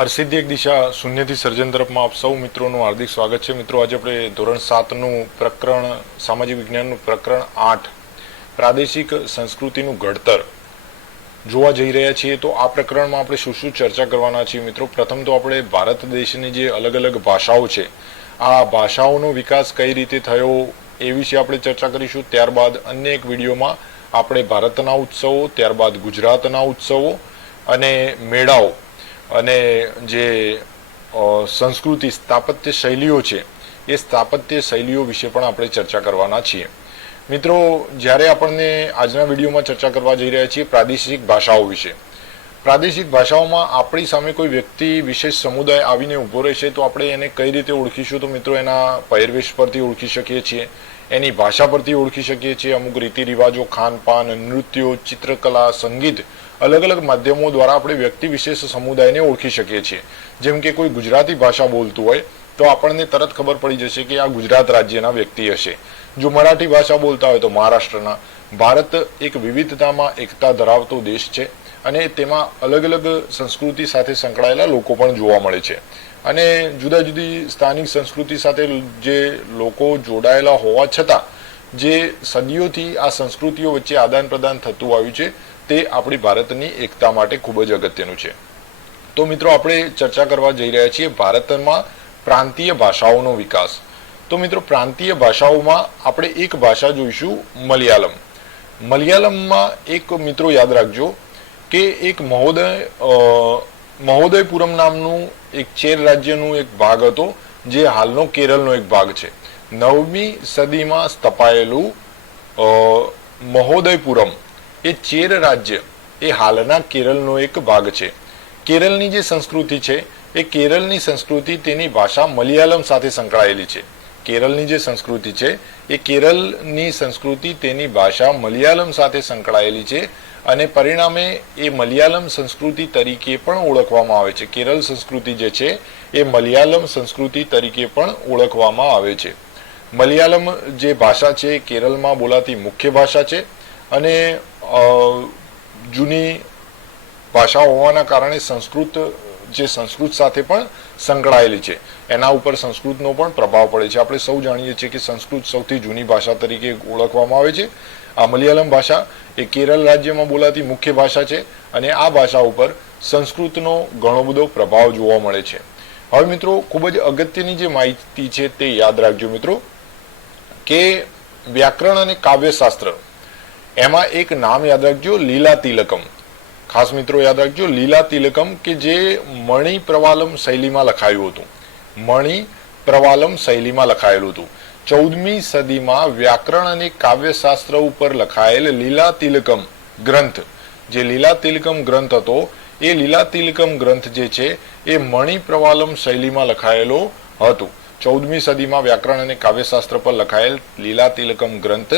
અરસીદી એક દિશા શૂન્યથી સર્જન તરફમાં આપ સૌ મિત્રોનું હાર્દિક સ્વાગત છે। મિત્રો આજે આપણે ધોરણ 7નું પ્રકરણ સામાજિક વિજ્ઞાનનું પ્રકરણ 8 પ્રાદેશિક સંસ્કૃતિનું ઘડતર જોવા જઈ રહ્યા છીએ। તો આ પ્રકરણમાં આપણે શું શું ચર્ચા કરવાના છીએ મિત્રો? પ્રથમ તો આપણે ભારત દેશની જે અલગ અલગ ભાષાઓ છે આ ભાષાઓનો વિકાસ કઈ રીતે થયો એ વિશે આપણે ચર્ચા કરીશું। ત્યારબાદ અન્ય એક વિડીયોમાં આપણે ભારતના ઉત્સવો, ત્યારબાદ ગુજરાતના ઉત્સવો અને મેળાઓ અને જે સંસ્કૃતિ સ્થાપત્ય શૈલીઓ છે એ સ્થાપત્ય શૈલીઓ વિશે પણ આપણે ચર્ચા કરવાના છીએ। મિત્રો જ્યારે આપણને આજના વિડીયોમાં ચર્ચા કરવા જઈ રહ્યા છીએ પ્રાદેશિક ભાષાઓ વિશે। પ્રાદેશિક ભાષાઓમાં આપણી સામે કોઈ વ્યક્તિ વિશેષ સમુદાય આવીને ઊભો રહેશે તો આપણે એને કઈ રીતે ઓળખીશું? તો મિત્રો એના પહેરવેશ પરથી ઓળખી શકીએ છીએ, એની ભાષા પરથી ઓળખી શકીએ છીએ, અમુક રીતિ રિવાજો, ખાનપાન, નૃત્યો, ચિત્રકલા, સંગીત, અલગ અલગ માધ્યમો દ્વારા આપણે વ્યક્તિ વિશેષ સમુદાયને ઓળખી શકીએ છીએ। જેમ કે કોઈ ગુજરાતી ભાષા બોલતું હોય તો આપણને તરત ખબર પડી જશે કે આ ગુજરાત રાજ્યના વ્યક્તિ હશે। જો મરાઠી ભાષા બોલતા હોય તો મહારાષ્ટ્રના। ભારત એક વિવિધતામાં એકતા ધરાવતો દેશ છે અને તેમાં અલગ અલગ સંસ્કૃતિ સાથે સંકળાયેલા લોકો પણ જોવા મળે છે અને જુદા જુદી સ્થાનિક સંસ્કૃતિ સાથે જે લોકો જોડાયેલા હોવા છતાં જે સદીઓથી આ સંસ્કૃતિઓ વચ્ચે આદાન પ્રદાન થતું આવ્યું છે તે આપણી ભારતની એકતા માટે ખૂબ જ અગત્યનું છે। તો મિત્રો આપણે ચર્ચા કરવા જઈ રહ્યા છીએ ભારતમાં પ્રાંતીય ભાષાઓનો વિકાસ। તો મિત્રો પ્રાંતીય ભાષાઓમાં આપણે એક ભાષા જોઈશું, મલયાલમ। મલયાલમમાં એક મિત્રો યાદ રાખજો કે એક મહોદયપુરમ નામનું એક ચેર રાજ્યનું એક ભાગ હતો જે હાલનો કેરળનો એક ભાગ છે। 9મી સદીમાં સ્થપાયેલું મહોદયપુરમ એ ચેર રાજ્ય એ હાલના કેરળનો એક ભાગ છે। કેરળની જે સંસ્કૃતિ છે એ કેરળની સંસ્કૃતિ તેની ભાષા મલયાલમ સાથે સંકળાયેલી છે। કેરળની જે સંસ્કૃતિ છે એ કેરળની સંસ્કૃતિ તેની ભાષા મલયાલમ સાથે સંકળાયેલી છે અને પરિણામે એ મલયાલમ સંસ્કૃતિ તરીકે પણ ઓળખવામાં આવે છે। કેરળ સંસ્કૃતિ જે છે એ મલયાલમ સંસ્કૃતિ તરીકે પણ ઓળખવામાં આવે છે। મલયાલમ જે ભાષા છે કેરળમાં બોલાતી મુખ્ય ભાષા છે અને જૂની ભાષા હોવાના કારણે સંસ્કૃત સાથે પણ સંકળાયેલી છે। એના ઉપર સંસ્કૃતનો પણ પ્રભાવ પડે છે। આપણે સૌ જાણીએ છીએ કે સંસ્કૃત સૌથી જૂની ભાષા તરીકે ઓળખવામાં આવે છે। આ મલયાલમ ભાષા એ કેરળ રાજ્યમાં બોલાતી મુખ્ય ભાષા છે અને આ ભાષા ઉપર સંસ્કૃતનો ઘણો બધો પ્રભાવ જોવા મળે છે। હવે મિત્રો ખૂબ જ અગત્યની જે માહિતી છે તે યાદ રાખજો મિત્રો કે વ્યાકરણ અને કાવ્યશાસ્ત્ર એમાં એક નામ યાદ રાખજો, લીલા તિલકમ। ખાસ મિત્રો યાદ રાખજો લીલા તિલકમ કે જે મણિ પ્રવાલમ શૈલીમાં લખાયું હતું। મણિ પ્રવાલમ શૈલીમાં લખાયેલું હતું। 14મી સદીમાં વ્યાકરણ અને કાવ્યશાસ્ત્ર ઉપર લખાયેલ લીલા તિલકમ ગ્રંથ, જે લીલા તિલકમ ગ્રંથ હતો એ લીલા તિલકમ ગ્રંથ જે છે એ મણિ પ્રવાલમ શૈલીમાં લખાયેલો હતો। 14મી સદીમાં વ્યાકરણ અને કાવ્યશાસ્ત્ર પર લખાયેલ લીલા તિલકમ ગ્રંથ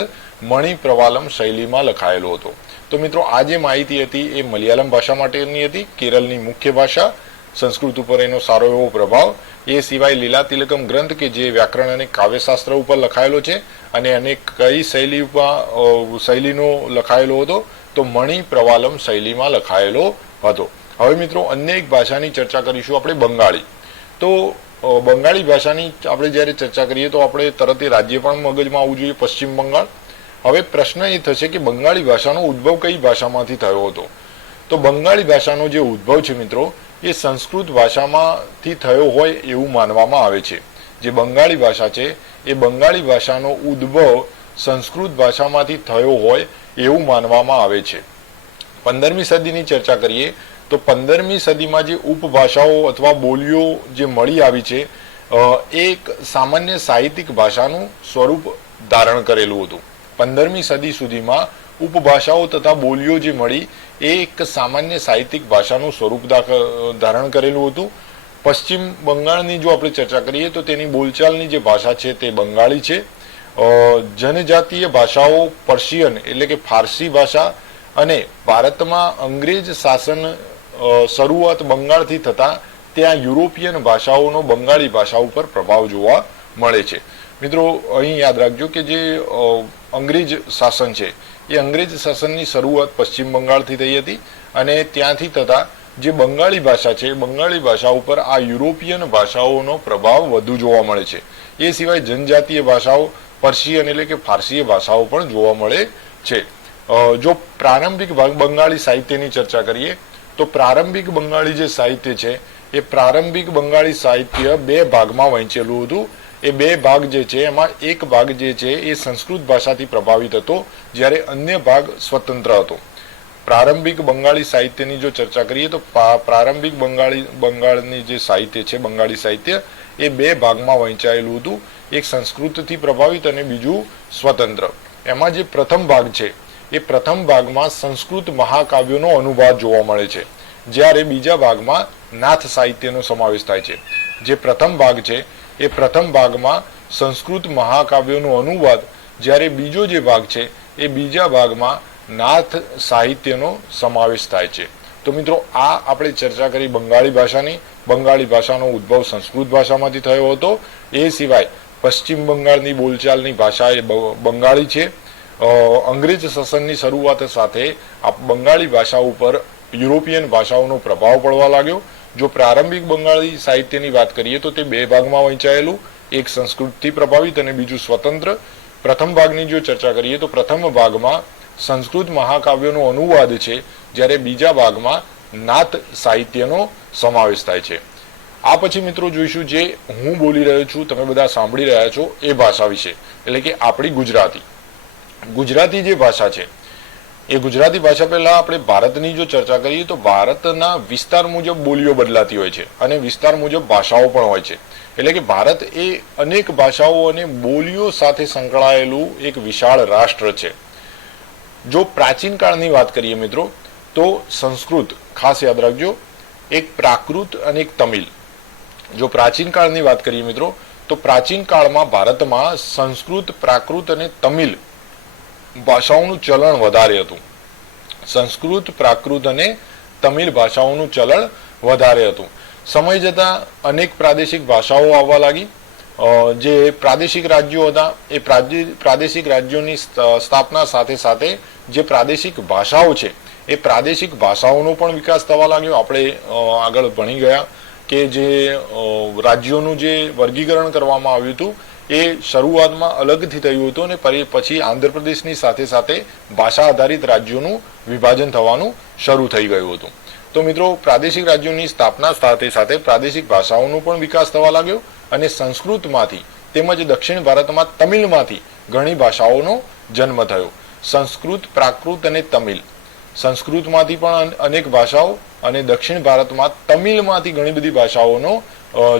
મણિ પ્રવાલમ શૈલીમાં લખાયેલો હતો। તો મિત્રો આ જે માહિતી હતી એ મલયાલમ ભાષા માટેની હતી, કેરળની મુખ્ય ભાષા, સંસ્કૃત ઉપર એનો સારો એવો પ્રભાવ। એ સિવાય લીલા તિલકમ ગ્રંથ કે જે વ્યાકરણ અને કાવ્યશાસ્ત્ર ઉપર લખાયેલો છે અને એને કઈ શૈલીનો લખાયેલો હતો તો મણિ પ્રવાલમ શૈલીમાં લખાયેલો હતો। હવે મિત્રો અન્ય એક ભાષાની ચર્ચા કરીશું આપણે, બંગાળી। તો બંગાળી ભાષાની આપણે જ્યારે ચર્ચા કરીએ તો આપણે તરત એ રાજ્ય પણ મગજમાં આવવું જોઈએ, પશ્ચિમ બંગાળ। હવે પ્રશ્ન એ થશે કે બંગાળી ભાષાનો ઉદ્ભવ કઈ ભાષામાંથી થયો હતો? તો બંગાળી ભાષાનો જે ઉદ્ભવ છે મિત્રો એ સંસ્કૃત ભાષામાંથી થયો હોય એવું માનવામાં આવે છે। જે બંગાળી ભાષા છે એ બંગાળી ભાષાનો ઉદ્ભવ સંસ્કૃત ભાષામાંથી થયો હોય એવું માનવામાં આવે છે। 15મી સદીની ચર્ચા કરીએ તો 15મી સદીમાં જે ઉપભાષાઓ અથવા બોલીઓ જે મળી આવી છે એ એક સામાન્ય સાહિત્યિક ભાષાનું સ્વરૂપ ધારણ કરેલું હતું। 15મી સદી સુધીમાં ઉપભાષાઓ તથા બોલીઓ જે મળી એ એક સામાન્ય સાહિત્યિક ભાષાનું સ્વરૂપ ધારણ કરેલું હતું। પશ્ચિમ બંગાળની જો આપણે ચર્ચા કરીએ તો તેની બોલચાલની જે ભાષા છે તે બંગાળી છે। જનજાતીય ભાષાઓ પર્શિયન એટલે કે ફારસી ભાષા અને ભારતમાં અંગ્રેજ શાસન શરૂઆત બંગાળથી થતા ત્યાં યુરોપિયન ભાષાઓનો બંગાળી ભાષા ઉપર પ્રભાવ જોવા મળે છે। મિત્રો અહીં યાદ રાખજો કે જે અંગ્રેજ શાસન છે એ અંગ્રેજ શાસનની શરૂઆત પશ્ચિમ બંગાળથી થઈ હતી અને ત્યાંથી થતા જે બંગાળી ભાષા છે, બંગાળી ભાષા ઉપર આ યુરોપિયન ભાષાઓનો પ્રભાવ વધુ જોવા મળે છે. એ સિવાય જનજાતીય ભાષાઓ, પર્શિયન એટલે કે ફારસીય ભાષાઓ પણ જોવા મળે છે. જો પ્રારંભિક બંગાળી સાહિત્યની ચર્ચા કરીએ તો પ્રારંભિક બંગાળી જે સાહિત્ય છે એ પ્રારંભિક બંગાળી સાહિત્ય બે ભાગમાં વહેંચેલું હતું. એ બે ભાગ જે છે એમાં એક ભાગ જે છે એ સંસ્કૃત ભાષાથી પ્રભાવિત હતો, જ્યારે અન્ય ભાગ સ્વતંત્ર હતો. પ્રારંભિક બંગાળી સાહિત્યની જો ચર્ચા કરીએ તો પ્રારંભિક બંગાળની જે સાહિત્ય છે, બંગાળી સાહિત્ય, એ બે ભાગમાં વહેંચાયેલું હતું. એક સંસ્કૃતથી પ્રભાવિત અને બીજું સ્વતંત્ર. એમાં જે પ્રથમ ભાગ છે એ પ્રથમ ભાગમાં સંસ્કૃત મહાકાવ્યોનો અનુવાદ જોવા મળે છે, જ્યારે બીજા ભાગમાં નાથ સાહિત્યનો સમાવેશ થાય છે. જે પ્રથમ ભાગ છે એ પ્રથમ ભાગમાં સંસ્કૃત મહાકાવ્યોનો અનુવાદ, જ્યારે બીજો જે ભાગ છે એ બીજા ભાગમાં નાથ સાહિત્યનો સમાવેશ થાય છે. તો મિત્રો, આ આપણે ચર્ચા કરી બંગાળી ભાષાની. બંગાળી ભાષાનો ઉદ્ભવ સંસ્કૃત ભાષામાંથી થયો હતો. એ સિવાય પશ્ચિમ બંગાળની બોલચાલની ભાષા એ બંગાળી છે. અંગ્રેજ શાસનની શરૂઆત સાથે આ બંગાળી ભાષા ઉપર યુરોપિયન ભાષાઓનો પ્રભાવ પડવા લાગ્યો. જો પ્રારંભિક બંગાળી સાહિત્યની વાત કરીએ તો તે બે ભાગમાં વહેંચાયેલું, એક સંસ્કૃતથી પ્રભાવિત અને બીજું સ્વતંત્ર. પ્રથમ ભાગની જો ચર્ચા કરીએ તો પ્રથમ ભાગમાં સંસ્કૃત મહાકાવ્યોનો અનુવાદ છે, જ્યારે બીજા ભાગમાં નાથ સાહિત્યનો સમાવેશ થાય છે. આ પછી મિત્રો જોઈશું જે હું બોલી રહ્યો છું, તમે બધા સાંભળી રહ્યા છો એ ભાષા વિશે, એટલે કે આપણી ગુજરાતી. ગુજરાતી જે ભાષા છે એ ગુજરાતી ભાષા પહેલા આપણે ભારતની જો ચર્ચા કરીએ તો ભારતના વિસ્તાર મુજબ બોલીઓ બદલાતી હોય છે અને વિસ્તાર મુજબ ભાષાઓ પણ હોય છે. એટલે કે ભારત એ અનેક ભાષાઓ અને બોલીઓ સાથે સંકળાયેલું એક વિશાળ રાષ્ટ્ર છે. જો પ્રાચીન કાળની વાત કરીએ મિત્રો તો સંસ્કૃત, ખાસ યાદ રાખજો, એક પ્રાકૃત અને એક તમિલ. જો પ્રાચીન કાળની વાત કરીએ મિત્રો તો પ્રાચીન કાળમાં ભારતમાં સંસ્કૃત, પ્રાકૃત અને તમિલ ભાષાઓનું ચલણ વધારે હતું. સંસ્કૃત, પ્રાકૃત અને તમિલ ભાષાઓનું ચલણ વધારે હતું. સમય જતાં અનેક પ્રાદેશિક ભાષાઓ આવવા લાગી. જે પ્રાદેશિક રાજ્યો હતા એ પ્રાદેશિક રાજ્યોની સ્થાપના સાથે સાથે જે પ્રાદેશિક ભાષાઓ છે એ પ્રાદેશિક ભાષાઓનો પણ વિકાસ થવા લાગ્યો. આપણે આગળ ભણી ગયા કે જે રાજ્યોનું જે વર્ગીકરણ કરવામાં આવ્યું હતું એ શરૂઆતમાં અલગથી થયું હતું અને પછી આંધ્રપ્રદેશની સાથે સાથે ભાષા આધારિત રાજ્યોનું વિભાજન થવાનું શરૂ થઈ ગયું હતું. તો મિત્રો, પ્રાદેશિક રાજ્યોની સ્થાપના સાથે સાથે પ્રાદેશિક ભાષાઓનો પણ વિકાસ થવા લાગ્યો અને સંસ્કૃતમાંથી તેમજ દક્ષિણ ભારતમાં તમિલમાંથી ઘણી ભાષાઓનો જન્મ થયો. સંસ્કૃત, પ્રાકૃત અને તમિલ. સંસ્કૃતમાંથી પણ અનેક ભાષાઓ અને દક્ષિણ ભારતમાં તમિલમાંથી ઘણી બધી ભાષાઓનો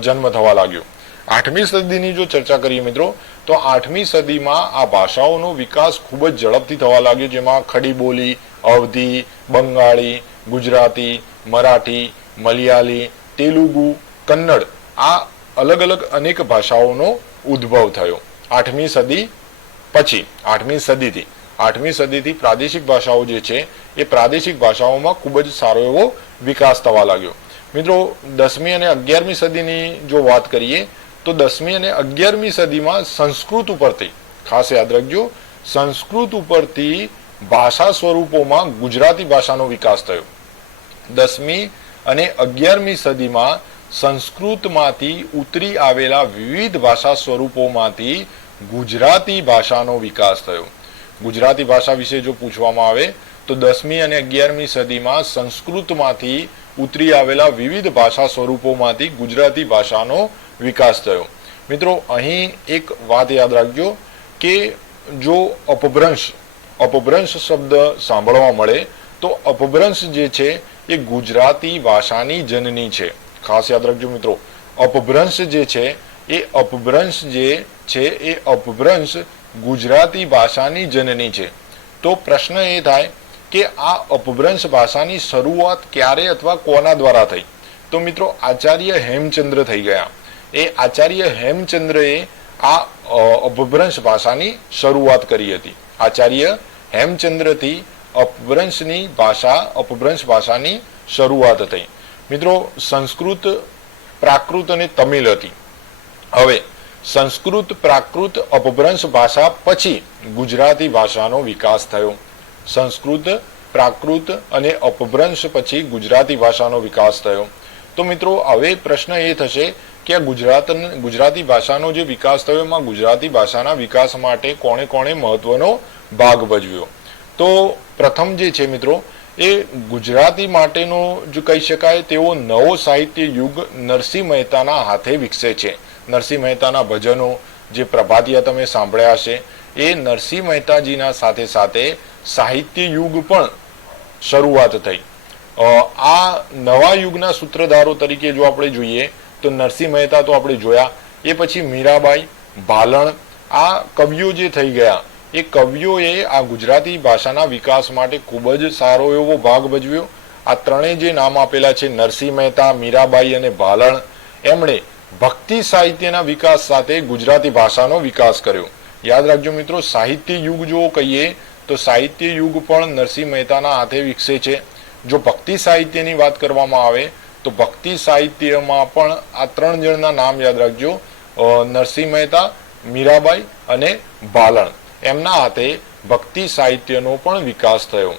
જન્મ થવા લાગ્યો. 8મી સદીની જો ચર્ચા કરીએ મિત્રો તો 8મી સદીમાં આ ભાષાઓનો વિકાસ ખૂબ જ ઝડપથી થવા લાગ્યો, જેમાં ખડી બોલી, અવધી, બંગાળી, ગુજરાતી, મરાઠી, મલયાલી, તેલુગુ, કન્નડ, આ અલગ અલગ અનેક ભાષાઓનો ઉદ્ભવ થયો 8મી સદી પછી. 8મી સદીથી પ્રાદેશિક ભાષાઓ જે છે એ પ્રાદેશિક ભાષાઓમાં ખૂબ જ સારો એવો વિકાસ થવા લાગ્યો. મિત્રો, 10મી અને 11મી સદીની જો વાત કરીએ તો 10મી અને 11મી સદીમાં સંસ્કૃત ઉપરથી, ખાસ યાદ રાખજો, સંસ્કૃત ઉપરથી ભાષા સ્વરૂપોમાં ગુજરાતી ભાષાનો વિકાસ થયો. 10મી અને 11મી સદીમાં સંસ્કૃતમાંથી ઉતરી આવેલા વિવિધ ભાષા સ્વરૂપોમાંથી ગુજરાતી ભાષાનો વિકાસ થયો. ગુજરાતી ભાષા વિશે જો પૂછવામાં આવે તો 10મી અને 11મી સદીમાં સંસ્કૃતમાંથી ઉતરી આવેલા વિવિધ ભાષા સ્વરૂપોમાંથી ગુજરાતી ભાષાનો વિકાસ થયો. મિત્રો, અહીં એક વાત યાદ રાખજો કે જો અપભ્રંશ શબ્દ સાંભળવા મળે તો અપભ્રંશ જે છે એ ગુજરાતી ભાષાની જનની છે. ખાસ યાદ રાખજો મિત્રો, અપભ્રંશ જે છે એ અપભ્રંશ ગુજરાતી ભાષાની જનની છે. તો પ્રશ્ન એ થાય કે આ અપભ્રંશ ભાષાની શરૂઆત ક્યારે અથવા કોના દ્વારા થઈ? તો મિત્રો, આચાર્ય હેમચંદ્ર થઈ ગયા. એ આચાર્ય હેમચંદ્રએ આ અપભ્રંશ ભાષાની શરૂઆત કરી હતી. આચાર્ય હેમચંદ્રથી અપભ્રંશ ભાષાની શરૂઆત થઈ. મિત્રો, સંસ્કૃત, પ્રાકૃત અને તમિલ હતી. હવે સંસ્કૃત, પ્રાકૃત, અપભ્રંશ ભાષા પછી ગુજરાતી ભાષાનો વિકાસ થયો. સંસ્કૃત, પ્રાકૃત અને અપભ્રંશ પછી ગુજરાતી ભાષાનો વિકાસ થયો. તો મિત્રો હવે પ્રશ્ન એ થશે કે આ ગુજરાતી ભાષાનો જે વિકાસ થયો એમાં ગુજરાતી ભાષાના વિકાસ માટે કોણે કોણે મહત્વનો ભાગ ભજવ્યો. તો પ્રથમ જે છે મિત્રો એ ગુજરાતી માટેનો જો કહી શકાય તેવો નવો સાહિત્ય યુગ નરસિંહ મહેતાના હાથે વિકસે છે. નરસિંહ મહેતાના ભજનો જે પ્રભાતિયા તમે સાંભળ્યા હશે એ નરસિંહ મહેતાજીના સાથે સાથે સાહિત્ય યુગ પણ શરૂઆત થઈ. આ નવા યુગના સૂત્રધારો તરીકે જો આપણે જોઈએ તો નરસિંહ મહેતા તો આપણે જોયા, એ પછી મીરાબાઈ, ભાલણ, આ કવિઓ જે થઈ ગયા એ કવિઓએ આ ગુજરાતી ભાષાના વિકાસ માટે ખૂબ જ સારો એવો ભાગ ભજવ્યો. આ ત્રણેય જે નામ આપેલા છે નરસિંહ મહેતા, મીરાબાઈ અને ભાલણ, એમણે ભક્તિ સાહિત્યના વિકાસ સાથે ગુજરાતી ભાષાનો વિકાસ કર્યો. યાદ રાખજો મિત્રો, સાહિત્ય યુગ જો કહીએ તો સાહિત્ય યુગ પણ નરસિંહ મહેતાના હાથે વિકસે છે. જો ભક્તિ સાહિત્યની વાત કરવામાં આવે તો ભક્તિ સાહિત્યમાં પણ આ ત્રણ જણના નામ યાદ રાખજો, નરસિંહ મહેતા, મીરાબાઈ અને ભાલણ, એમના હાથે ભક્તિ સાહિત્યનો પણ વિકાસ થયો.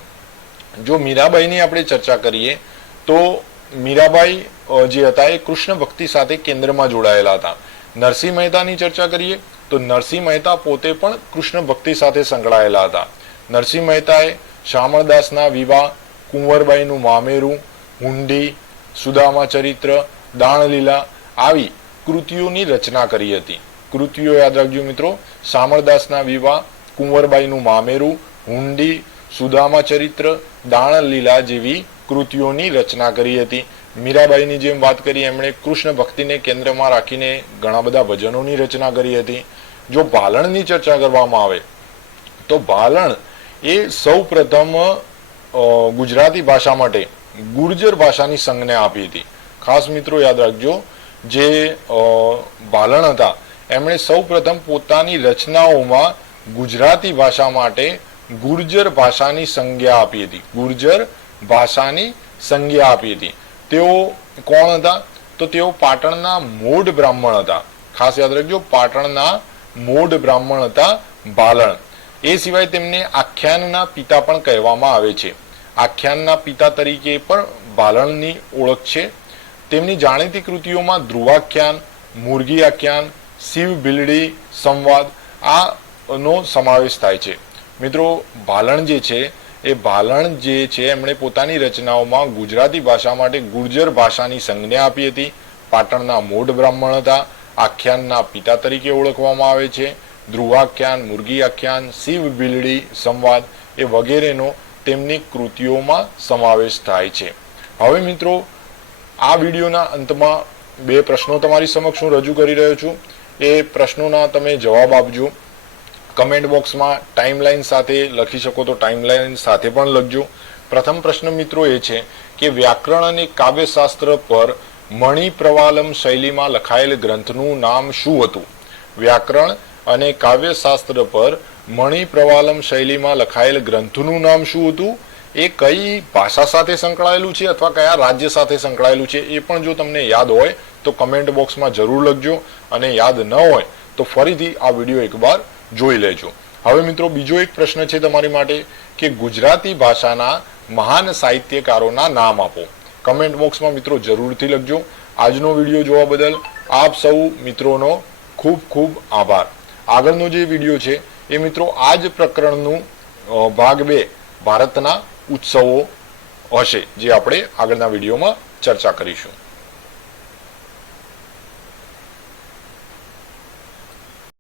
જો મીરાબાઈની આપણે ચર્ચા કરીએ તો મીરાબાઈ જે હતા એ કૃષ્ણ ભક્તિ સાથે કેન્દ્રમાં જોડાયેલા હતા. નરસિંહ મહેતાની ચર્ચા કરીએ તો નરસિંહ મહેતા પોતે પણ કૃષ્ણ ભક્તિ સાથે સંકળાયેલા હતા. નરસિંહ મહેતાએ શામળદાસના વિવાહ, કુંવરબાઈનું મામેરું, હુંડી, સુદામા ચરિત્ર, દાણલીલા આવી કૃતિઓની રચના કરી હતી. કૃતિઓ યાદ રાખજો મિત્રો, શામળદાસના વિવાહ, કુંવરબાઈનું મામેરું, હુંડી, સુદામા ચરિત્ર, દાણલીલા જેવી કૃતિઓની રચના કરી હતી. મીરાબાઈની જેમ વાત કરી એમણે કૃષ્ણ ભક્તિને કેન્દ્રમાં રાખીને ઘણા બધા ભજનોની રચના કરી હતી. જો ભાલણની ચર્ચા કરવામાં આવે તો ભાલણ એ સૌ પ્રથમ ગુજરાતી ભાષા માટે ગુર્જર ભાષાની સંજ્ઞા આપી હતી. ખાસ મિત્રો યાદ રાખજો, જે ભાલણ હતા એમણે સૌ પ્રથમ પોતાની રચનાઓમાં ગુજરાતી ભાષા માટે ગુર્જર ભાષાની સંજ્ઞા આપી હતી. ગુર્જર ભાષાની સંજ્ઞા આપી હતી. તેઓ કોણ હતા? તો તેઓ પાટણના મોઢ બ્રાહ્મણ હતા. ખાસ યાદ રાખજો, પાટણના મોઢ બ્રાહ્મણ હતા ભાલણ. એ સિવાય તેમને આખ્યાનના પિતા પણ કહેવામાં આવે છે. આખ્યાનના પિતા તરીકે પણ ભાલણની ઓળખ છે. તેમની જાણીતી કૃતિઓમાં ધ્રુવાખ્યાન, મુરગી આખ્યાન, શિવ બિલડી સંવાદ આનો સમાવેશ થાય છે. મિત્રો ભાલણ જે છે એ ભાલણ જે છે એમણે પોતાની રચનાઓમાં ગુજરાતી ભાષા માટે ગુર્જર ભાષાની સંજ્ઞા આપી હતી. પાટણના મોઢ બ્રાહ્મણ હતા. આખ્યાનના પિતા તરીકે ઓળખવામાં આવે છે. ધ્રુવાખ્યાન, મુરગી આખ્યાન, શિવ બિલડી સંવાદ એ વગેરેનો તેમની કૃતિઓમાં સમાવેશ થાય છે. હવે મિત્રો આ વિડીયોના અંતમાં બે પ્રશ્નો તમારી સમક્ષ હું રજૂ કરી રહ્યો છું. એ પ્રશ્નોના તમે જવાબ આપજો. કમેન્ટ બોક્સમાં ટાઈમલાઈન સાથે લખી શકો તો ટાઈમલાઈન સાથે પણ લખજો. પ્રથમ પ્રશ્ન મિત્રો એ છે કે વ્યાકરણ અને કાવ્યશાસ્ત્ર પર મણિપ્રવાલમ શૈલીમાં લખાયેલ ગ્રંથનું નામ શું હતું? વ્યાકરણ અને કાવ્યશાસ્ત્ર પર મણિપ્રવાલમ શૈલીમાં લખાયેલ ગ્રંથનું નામ શું હતું? એ કઈ ભાષા સાથે સંકળાયેલું છે અથવા કયા રાજ્ય સાથે સંકળાયેલું છે એ પણ જો તમને યાદ હોય તો કમેન્ટ બોક્સમાં જરૂર લખજો, અને યાદ ન હોય તો ફરીથી આ વિડીયો એકવાર જોઈ લેજો. હવે મિત્રો બીજો એક પ્રશ્ન છે તમારી માટે કે ગુજરાતી ભાષાના મહાન સાહિત્યકારોના નામ આપો. કમેન્ટ બોક્સમાં મિત્રો જરૂરથી લખજો. આજનો વિડીયો જોવા બદલ આપ સૌ મિત્રોનો ખૂબ ખૂબ આભાર. આગળનો જે વિડીયો છે એ મિત્રો આ જ પ્રકરણનું ભાગ 2 ભારતના ઉત્સવો હશે, જે આપણે આગળના વિડીયોમાં ચર્ચા કરીશું.